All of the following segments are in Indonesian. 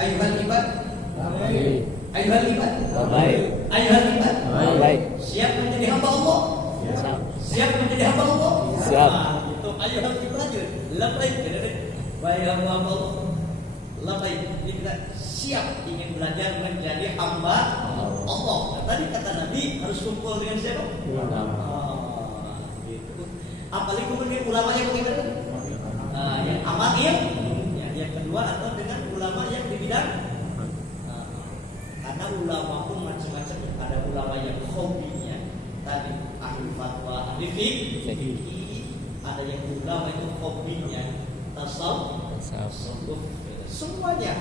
Ayuhal ibad. Baik. Ayuhal ibad. Baik. Ayuhal ibad. Baik. Siap menjadi hamba Allah? Siap. Siap menjadi hamba Allah? Siap. Itu ayuhal ibad. Labbaik. Wahai hamba Allah. Labbaik. Kita siap ingin belajar menjadi hamba Allah. Nah, tadi kata Nabi harus kumpul dengan siapa? Gitu. Apalagi kemudian ulama yang begitu. Yang amat yang kedua atau dengan ulama yang di bidang. Karena ulama pun macam-macam. Ada ulama yang hobinya tadi ahli fatwa, ahli fikih. Ada yang ulama itu hobinya tasawuf. Semuanya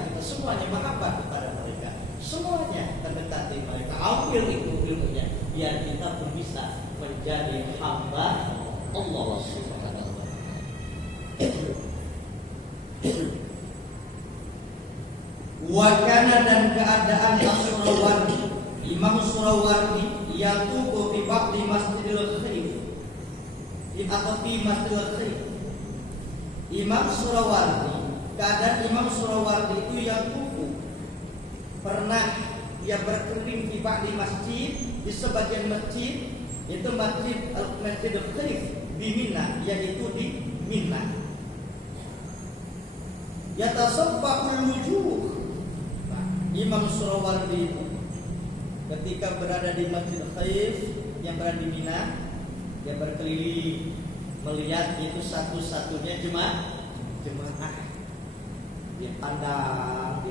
mahabbah kepada mereka. Semuanya terdekati mereka. Ambil itu ilmunya biar kita pun bisa menjadi hamba Allah Subhanahu wa taala. Wakana dan keadaan As-Surawardi, Imam Surawardi yatubu fi ba'di Masjidil Khaif atau fi Masjidil Khaif. Imam Surawardi, keadaan Imam Surawardi itu yatubu, pernah dia berkeliling di ba'di masjid, di sebagian masjid, itu Masjidil Khaif di Mina, yaitu di Mina. Yatasabbahul wujuh. Imam Surawardi itu ketika berada di Masjid Khaif yang berada di Mina, dia berkeliling melihat itu satu-satunya jemaah. Dia pandang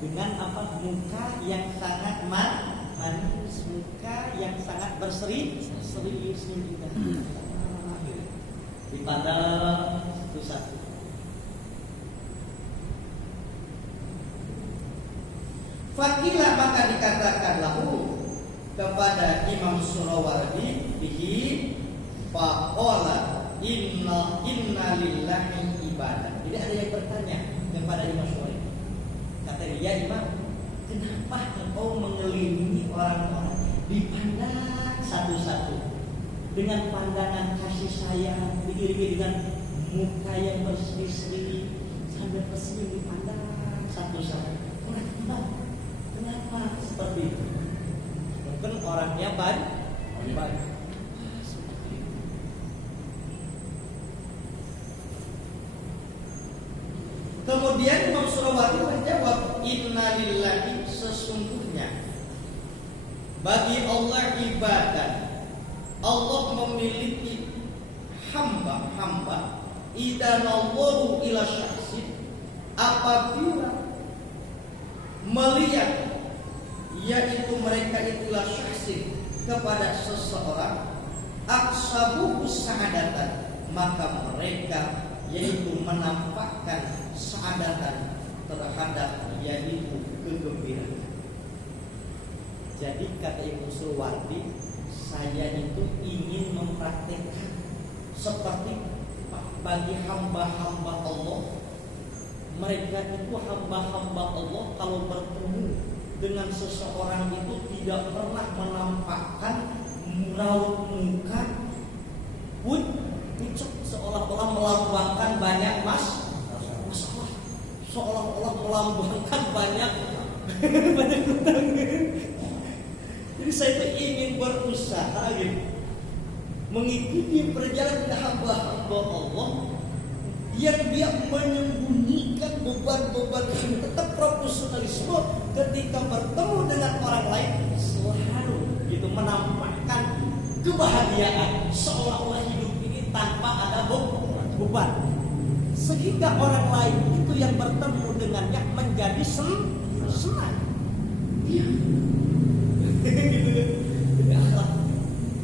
dengan apa? Muka yang sangat manis, muka yang sangat berseri-seri, dipandang satu-satu. Fakilah maka dikatakan lahu kepada Imam Surawardi bihi faqala inna lillahi ibadah. Jadi ada yang bertanya kepada Imam Surawardi. Kata dia, Imam, kenapa engkau mengelilingi orang-orang dipandang satu-satu dengan pandangan kasih sayang, diiringi dengan muka yang berseri-seri sambil tersenyum dipandang satu-satu. Kenapa seperti itu? Mungkin orangnya baik. Kemudian Imam Surawardi menjawab, innalillahi, sesungguhnya bagi Allah ibadah. Allah memiliki hamba-hamba idanallahu ila syahsin, apabila melihat yaitu mereka itulah syahsin kepada seseorang, aksabuhu sa'adatan, maka mereka yaitu menampakkan sa'adatan terhadap yaitu kegembiraan. Jadi kata Imam Surawardi, saya itu ingin mempraktekkan seperti bagi hamba-hamba Allah. Mereka itu hamba-hamba Allah kalau bertemu dengan seseorang itu tidak pernah menampakkan raut muka pucuk, seolah-olah melambangkan banyak masalah, seolah-olah melambangkan banyak hutang. Jadi saya ingin berusaha mengikuti perjalanan hamba-hamba Allah yang dia menyembunyikan beban-beban ini, tetap profesionalisme ketika bertemu dengan orang lain selalu gitu menampakkan kebahagiaan, seolah-olah hidup ini tanpa ada beban, sehingga orang lain itu yang bertemu dengannya menjadi senang. Iya.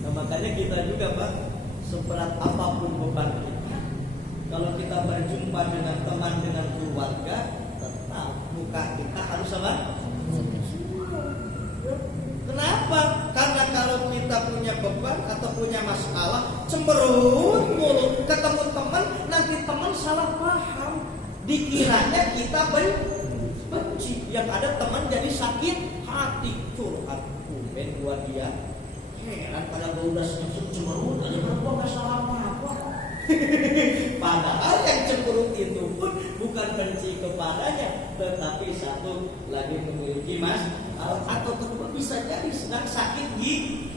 Nah, makanya kita juga Pak, seberat apapun beban kita, kalau kita berjumpa dengan teman, dengan keluarga, tetap muka kita harus apa? Kenapa? Karena kalau kita punya beban atau punya masalah, cemberut mulu, ketemu teman, nanti teman salah paham, dikiranya kita benci, yang ada teman jadi sakit hati, curhat. Ben buat dia heran pada gua udah cemberut aja, gua nggak salah apa-apa. Padahal yang cemburu itu pun bukan benci kepadanya, tetapi satu lagi memiliki atau kedua bisa jadi sedang sakit gigi.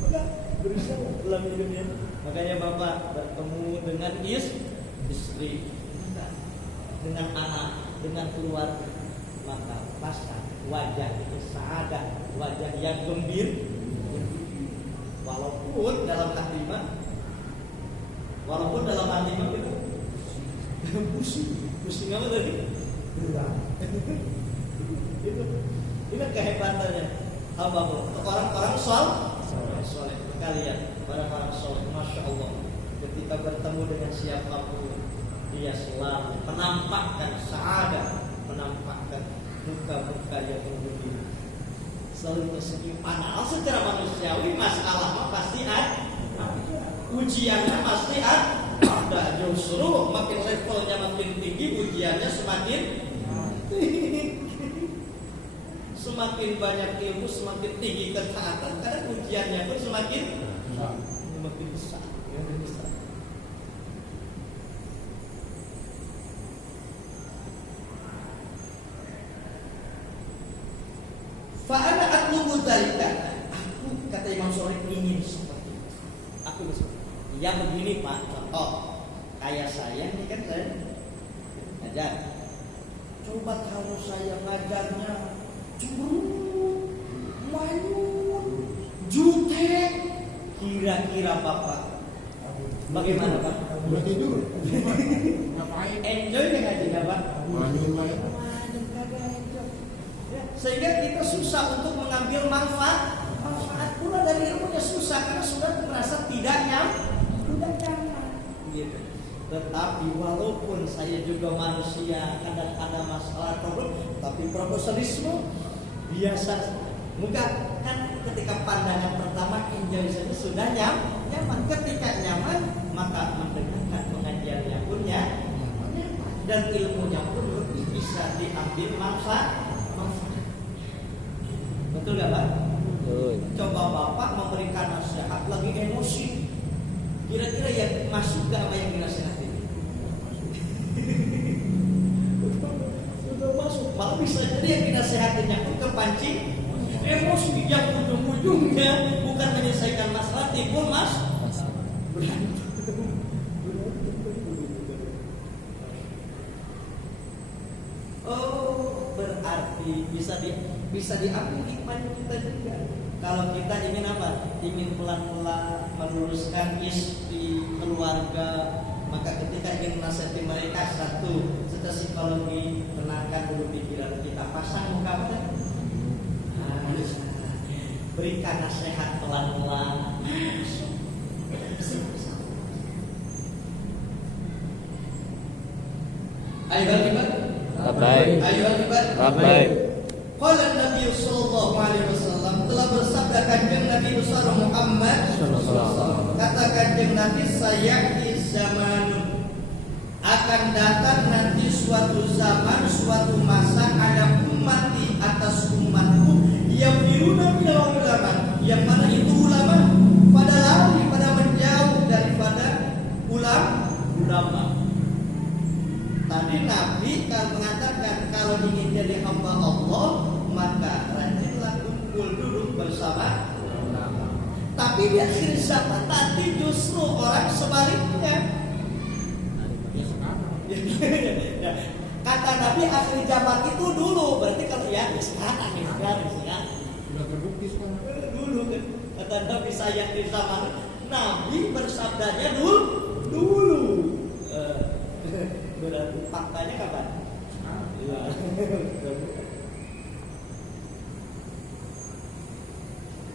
Maka berusaha dalam hidupnya. Makanya Bapak bertemu dengan istri, dengan anak, dengan keluarga, maka pasang wajah itu saadah, wajah yang gembira. Walaupun dalam hati kita pusing apa tadi? Itu kehebatannya orang-orang soleh kalian, orang-orang soleh, masya Allah. Ketika bertemu dengan siapapun, dia selalu menampakkan saadah, menampakkan muka-muka yang gembira, selalu tersenyum. Padahal secara manusiawi masalah pasti ada, ujiannya pasti ada. Justru makin levelnya makin tinggi, ujiannya semakin semakin banyak ilmu, semakin tinggi ketaatan, karena ujiannya pun semakin besar. Fa'ana atlubu dzalika. Aku, kata Imam Syafi'i, ingin seperti itu. Aku bisa. Ya begini Pak, contoh kayak saya ini kan saya ngajar. Coba kalau saya ngajarnya cemburu, manyun, jutek, kira-kira Bapak bagaimana Pak? Tidur. Ngapain? Enjoy nggak ngajinya Pak? Manyun. Sehingga kita susah untuk mengambil manfaat pula dari ilmunya, susah karena sudah merasa tidak nyaman. Gitu. Tetapi walaupun saya juga manusia, kadang ada masalah problem, tapi profesionalisme biasa. Muka kan ketika pandangan pertama enjoy saja sudah nyaman. Ketika nyaman maka mendengarkan pengajiannya pun nyaman, dan ilmunya pun lebih bisa diambil manfaat. Betul gak Pak? Betul. Coba Bapak memberikan nasihat lagi emosi, kira-kira yang masuk gak apa yang dinasihati? Sudah masuk, malah bisa jadi yang dinasihatinya pun kepancing emosi, yang ujung-ujungnya bukan menyelesaikan masalah, timbul berantem. Oh, berarti bisa diambil hikmahnya kita juga. Kalau kita ingin apa? Ingin pelan-pelan meluruskan istri, keluarga, maka ketika ingin menasihati mereka, satu, secara psikologi, tenangkan dulu pikiran kita, pasang muka apa? Berikan nasihat pelan-pelan. Ayo ibad. Ayo ibad. Qala Nabi sallallahu alaihi wasallam, telah bersabda kanjeng Nabi besar Muhammad sallallahu, kata kanjeng Nabi, sayati zamanun, akan datang nanti suatu zaman, suatu masa, ada umat di atas umatku yang biruna minal ulama, yang mana itu ulama pada lari, pada menjauh daripada ulama. Tadi Nabi mengatakan kalau ingin jadi hamba Allah, maka rajinlah kumpul duduk bersama. Tapi di akhir zaman nanti justru orang sebaliknya. Kata Nabi akhir zaman itu dulu, berarti kalau ya sekarang. Sudah terbukti sekarang. Dulu kan kata Nabi saya di zaman Nabi bersabdanya dulu. Berarti faktanya kapan?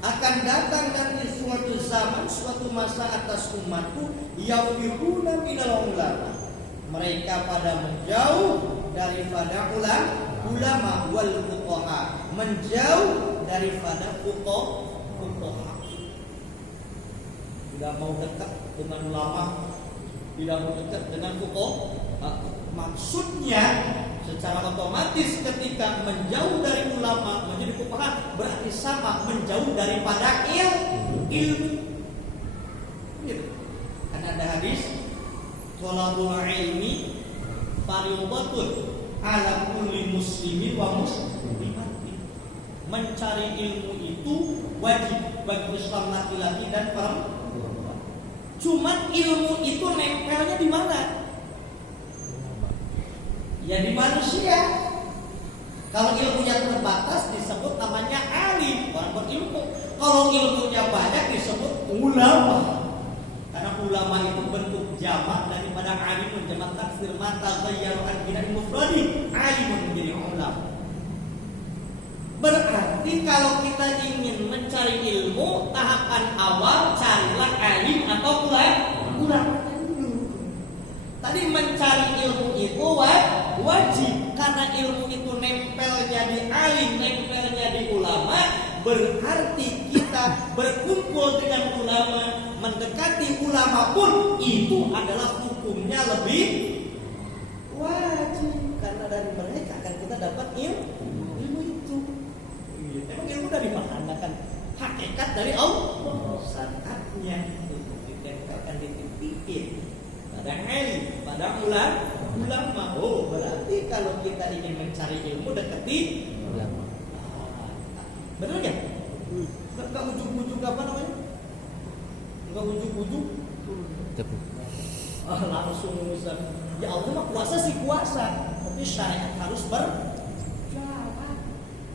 Akan datang nanti suatu zaman, suatu masa atas umatku yafiruna minal ulama, mereka pada menjauh daripada ulama wal fuqaha, menjauh daripada fuqaha. Tidak mau dekat dengan ulama, tidak mau dekat dengan fuqaha. Maksudnya secara otomatis ketika menjauh dari ulama menjadi fuqaha berarti sama menjauh daripada ilmu. Gitu. Thalabul ilmi fardhatun ala kulli muslimin wa muslimatin. Mencari ilmu itu wajib bagi Islam laki-laki dan perempuan. Cuman ilmu itu nempelnya di mana? Ya di manusia. Kalau ilmunya terbatas disebut namanya alim, orang berilmu. Kalau ilmunya banyak disebut ulama. Karena ulama itu bentuk jamak daripada alimun, jamak taksir mata ghayyaru an bina'i mufradi, alimun menjadi ulama. Berarti kalau kita ingin mencari ilmu, tahapan awal carilah alim atau ulama dulu. Tadi mencari ilmu itu wajib, karena ilmu itu nempelnya di alim, nempelnya di ulama. Berarti kita berkumpul dengan ulama, mendekati ulama pun itu adalah hukumnya lebih wajib, karena dari mereka akan kita dapat ilmu itu. Emang ilmu dari mana? Kan hakikat dari Allah. Syariatnya itu ditempelkan di titik pada alim, pada ulama. Oh, berarti kalau kita ingin mencari ilmu dekati ulama. Benar kan? Enggak ujuk-ujuk apa namanya? Enggak ujuk-ujuk. Langsung Ustaz. Ya Allah mah kuasa sih kuasa, tapi syariat harus berjalan.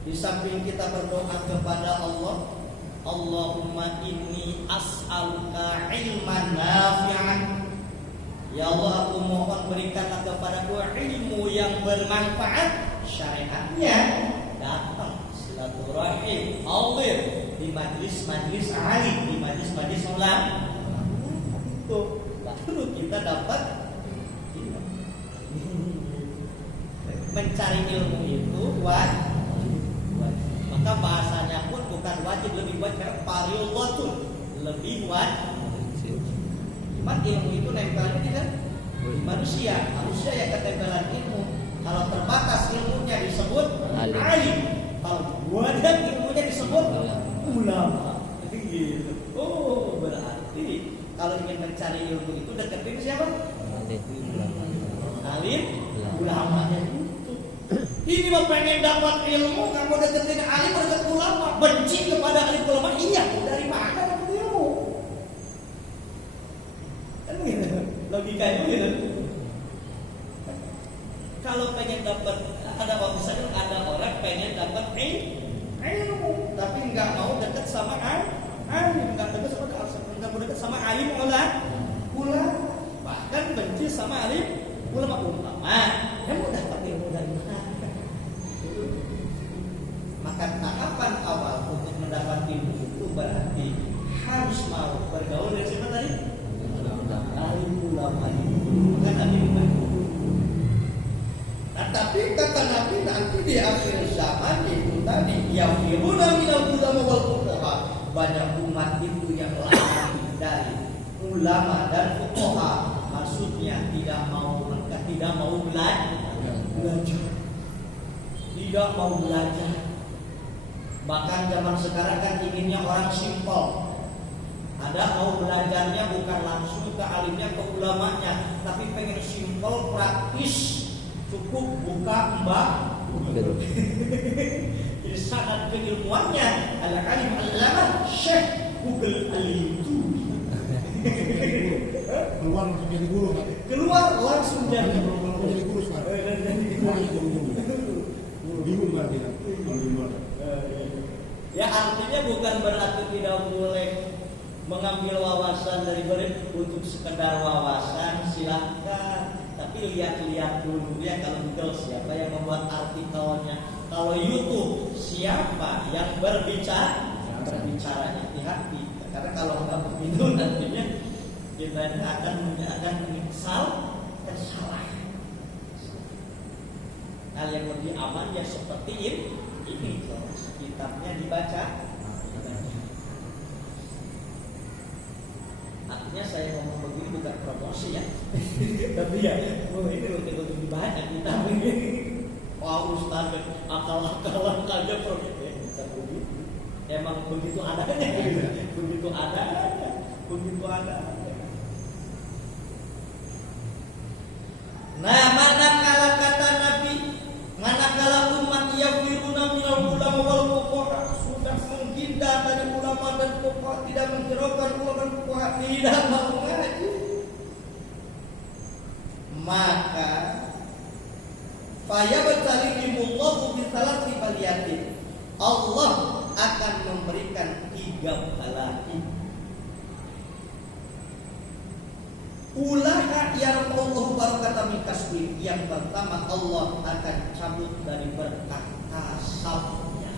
Di samping kita berdoa kepada Allah, Allahumma inni as'aluka ilman nafi'an. Ya Allah, aku mohon berikanlah kepadaku ilmu yang bermanfaat. Syariatnya datang silaturahim, hadir di majlis-majlis alim, di majlis-majlis ulama. Itu baru kita dapat mencari ilmu itu wajib. Maka bahasanya pun bukan wajib, lebih wajib karena fardhatun, lebih wajib. Cuma ilmu itu nempelnya di manusia. Manusia yang ketempelan ilmu. Kalau terbatas ilmunya disebut alim. Kalau banyak ilmunya disebut ulama. Gitu. Oh, berarti kalau ingin mencari ilmu itu deketin siapa? Alim, ulamanya itu. Ini mau pengen dapat ilmu, kamu deketin alim, deket ulama, benci kepada alim ulama. Iya, dari mana dapat ilmu? Kan gitu, logikanya gitu. Kalau pengen dapat, ada misalnya ada orang pengen dapat ilmu, tapi nggak mau deket sama alim, nggak mau deket sama alim ulama, bahkan benci sama alim ulama. Yang mau dapat ilmu dari mana? Maka tahapan awal untuk mendapat ilmu itu berarti harus mau bergaul dengan siapa tadi? Alim ulama itu. Bukan Nabi bukan. Nah, tapi kata Nabi nanti di akhir zaman itu tadi yafiruna minal ulama wal fuqaha. Banyak umat itu yang lari dari ulama dan fuqaha. Maksudnya tidak mau belajar. Tidak mau belajar. Bahkan zaman sekarang kan inginnya orang simpel. Ada mau belajarnya bukan langsung ke alimnya, ke ulamanya, tapi pengen simpel, praktis, cukup buka mbak. Jadi sangat keilmuannya al-alim al-alama Syekh Google alim itu. Keluar langsung jadi guru kan? Keluar langsung jadi guru sekarang. Bingung berarti kan? Ya artinya bukan berarti tidak boleh mengambil wawasan dari murid untuk sekedar wawasan, silakan. Tapi lihat-lihat dulu ya, kalau Google siapa yang membuat artikelnya, kalau YouTube siapa yang berbicaranya, hati-hati. Karena kalau nggak begitu nantinya kita akan menyesal dan salah. Hal yang lebih aman ya seperti ini, kitabnya dibaca. Artinya saya ngomong begini bukan promosi ya, tapi ya, ini untuk dibaca kitab ini. Wah Ustaz, akal-akalan aja promosi. Emang begitu adanya, begitu adanya. Nah, manakala kata Nabi, manakala umat yafiruna minal ulama wal fuqaha, sudah menghindar dari ulama dan fuqaha, tidak menghiraukan ulama dan fuqaha, tidak mau ngaji, maka fayabtalihimullahu bisalati baliyatin, Allah akan memberikan 3 bala. Ulaha yarfa'ullahu barakata min kasbi. Yang pertama, Allah akan cabut dari berkah kasabnya.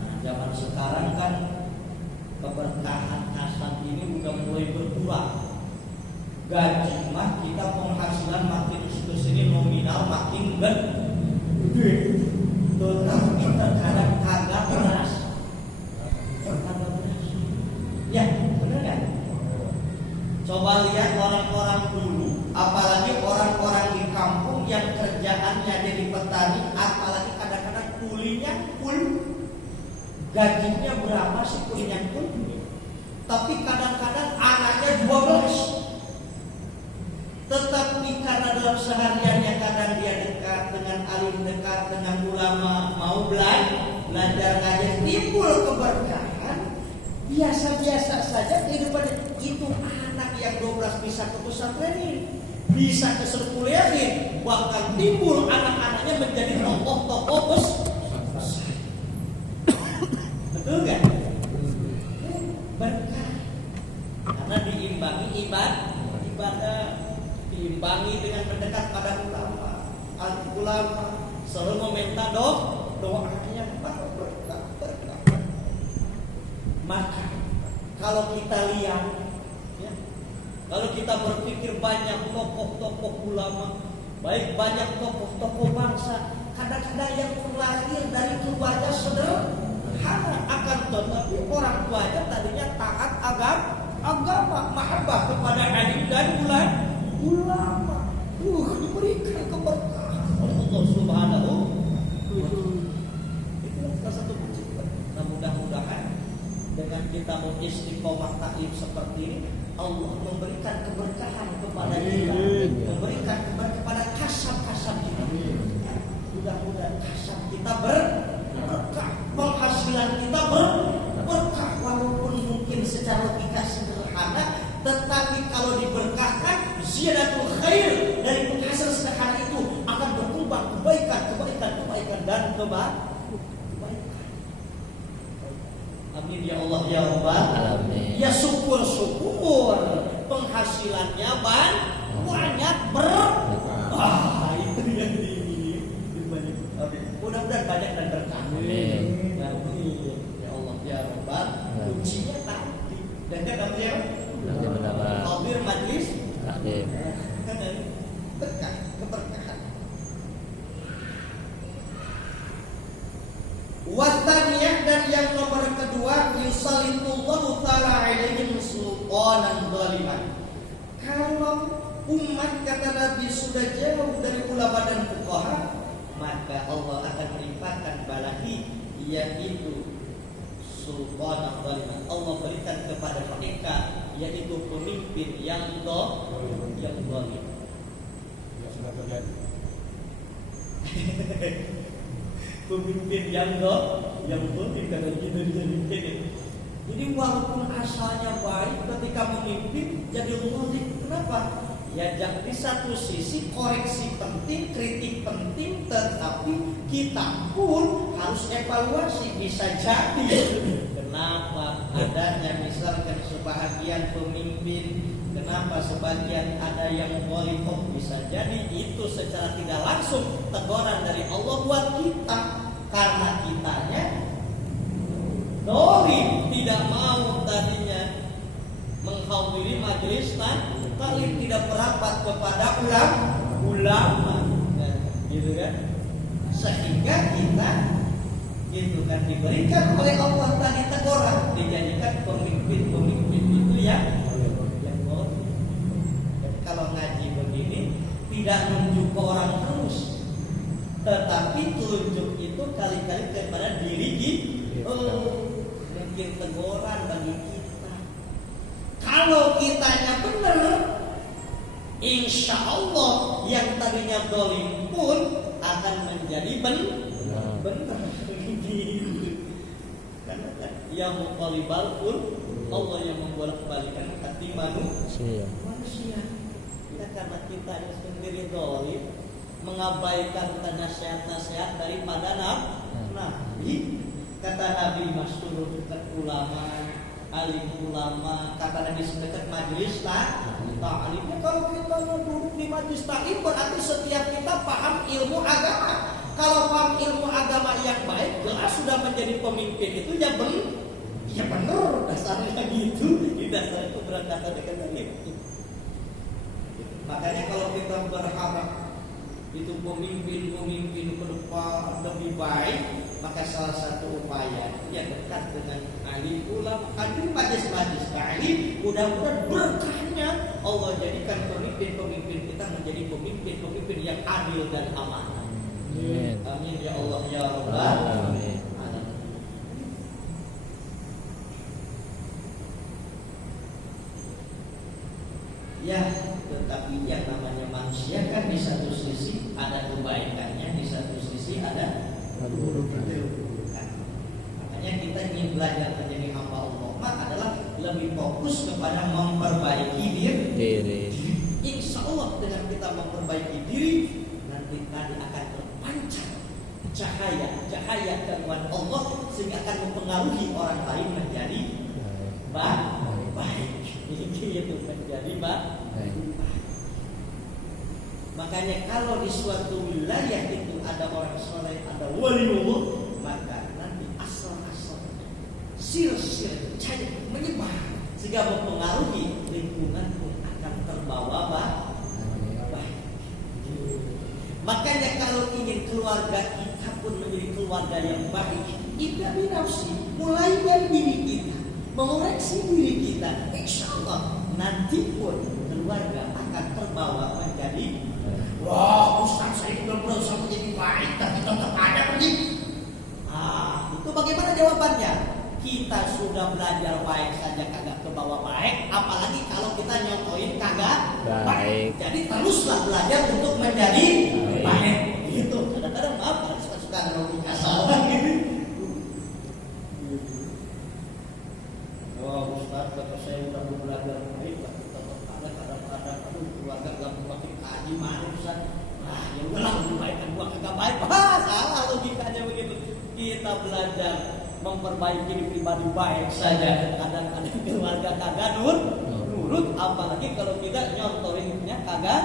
Nah, zaman sekarang kan keberkahan kasab ini udah mulai berkurang. Gaji mah kita penghasilan makin kesini nominal makin gede. Tetapi terkadang kagak beras. Ya, benar kan? Coba lihat orang-orang dulu, apalagi orang-orang di kampung yang kerjaannya jadi petani, apalagi kadang-kadang kulinya full. Gajinya berapa sih kulinya full? Tapi kadang-kadang anaknya 12. Tetapi karena dalam sehariannya kadang dia dekat dengan alim, dekat dengan ulama, mau belajar ngajar, timbul keberkahan. Biasa-biasa saja kehidupan itu. Anak yang 12 bisa ke pesantren ini, bisa ke sekuliahin, bahkan timbul anak-anaknya menjadi tokoh-tokoh besar. Betul kan? Berkah. Karena diimbangi ibadah, diimbangi dengan mendekat pada ulama. Ulama selalu meminta doanya berkah. Maka kalau kita lihat, ya, kalau kita berpikir banyak tokoh-tokoh ulama, baik banyak tokoh-tokoh bangsa, kadang-kadang yang terlahir dari keluarga sederhana, akan tetapi orang tuanya tadinya taat agama, mahabbah kepada alim dan ulama. Diberikan keberkahan oleh Allah Subhanahu wa Ta'ala. Itulah salah satu kecukupan. Nah, mudah-mudahan dengan kita beristiqomah taklim seperti ini, Allah memberikan keberkahan kepada kita, memberikan keberkahan kepada kasab-kasab kita. Mudah-mudahan kasab kita berkah, penghasilan kita berkah, walaupun mungkin secara logika sederhana, tetapi kalau diberkahkan, ziyadatul khair, dari penghasilan sederhana itu akan berkembang kebaikan dan kebaikan. Amin ya Allah ya Rabbal Alamin. Ya syukur penghasilannya banyak itu yang dibanyak. Mudah-mudahan banyak dan berkah. Amin. Ya Allah ya Rabbal. Kuncinya tadi. Dan kata beliau, hadir majlis. Amin. Berkah, keberkahan. Wataniyah, dan yang nomor kedua, yusallitullahu ta'ala alaihim sultanan zaliman. Kalau umat, kata Nabi, sudah jauh dari ulama dan fuqaha, maka Allah akan melimpahkan balahi, yaitu sultanan zaliman. Allah berikan kepada mereka, yaitu pemimpin yang zalim. Ya sudah terjadi. Pemimpin yang zalim, kata kita jadi. Jadi walaupun asalnya baik, ketika memimpin jadi zalim. Kenapa? Ya, di satu sisi koreksi penting, kritik penting, tetapi kita pun harus evaluasi. Bisa jadi kenapa adanya misalkan sebahagian pemimpin, kenapa sebagian ada yang zalim, bisa jadi itu secara tidak langsung teguran dari Allah buat kita, karena kitanya zalim, tidak mau tadinya menghadiri majelis taklim, tidak merapat kepada ulama, gitu kan? Sehingga kita gitu kan diberikan oleh Allah tadi teguran, dijadikan pemimpin itu yang kalau ngaji begini tidak nunjuk ke orang terus, tetapi tunjuk itu kali-kali kepada diri kita. Mungkin teguran bagi kita. Kalau kitanya benar, insya Allah yang tadinya dolim pun akan menjadi benar. Karena yang muqallibal pun Allah yang membolak-balikan hati manusia. Ya karena kita sendiri dolim, mengabaikan nasihat-nasihat daripada Nabi. Kata Nabi masuk dekat ulama, alim ulama, kata Nabi sedekat majelis ta'lim. Kalau kita duduk di majelis ta'lim berarti setiap kita paham ilmu agama. Kalau paham ilmu agama yang baik, jelas sudah menjadi pemimpin itu ya benar dasarnya gitu. Di dasar itu berangkat dari itu. Makanya kalau kita berharap itu pemimpin ke depan lebih baik, maka salah satu upaya ya dekat dengan alim ulama, alim majelis ta'lim. Mudah-mudahan berkahnya Allah jadikan pemimpin kita menjadi pemimpin yang adil dan amanah. Amin ya Allah ya Rabbal alamin. Ya, tetapi yang namanya manusia kan di satu sisi ada kebaikannya, di satu sisi ada keburukan. Makanya kita ingin belajar menjadi hamba Allah adalah lebih fokus kepada memperbaiki diri. Insya Allah dengan kita memperbaiki diri, nanti akan terpancar cahaya kemuliaan Allah sehingga akan mempengaruhi orang lain menjadi baik. Itu menjadi baik. Makanya kalau di suatu wilayah itu ada orang soleh, ada waliullah, maka nanti asal-asal sil-sil cahaya menyebar sehingga mempengaruhi lingkungan pun akan terbawa baik. Makanya kalau ingin keluarga kita pun menjadi keluarga yang baik, kita binafsi mulai dari diri kita, mengoreksi diri kita, insya Allah nanti pun keluarga akan terbawa menjadi wah Ustaz saya sudah berusaha menjadi baik tapi tetap ada begitu. Itu bagaimana jawabannya? Kita sudah belajar baik saja kagak ke bawah baik, apalagi kalau kita nyontohin kagak baik. Jadi teruslah belajar untuk menjadi baik. Gitu. Kadang-kadang maaf suka-suka ngerogi asal gitu. Oh Ustaz, kalau saya udah belajar baik, tetap ada kadang-kadang keluarga gak makin kaji mana Ustaz. Ya udahlah lebih baik kan gua kagak baik. Salah logikanya begitu. Kita belajar memperbaiki diri pribadi baik saja. Kadang-kadang keluarga kagak nurut, apalagi kalau kita nyontohinnya kagak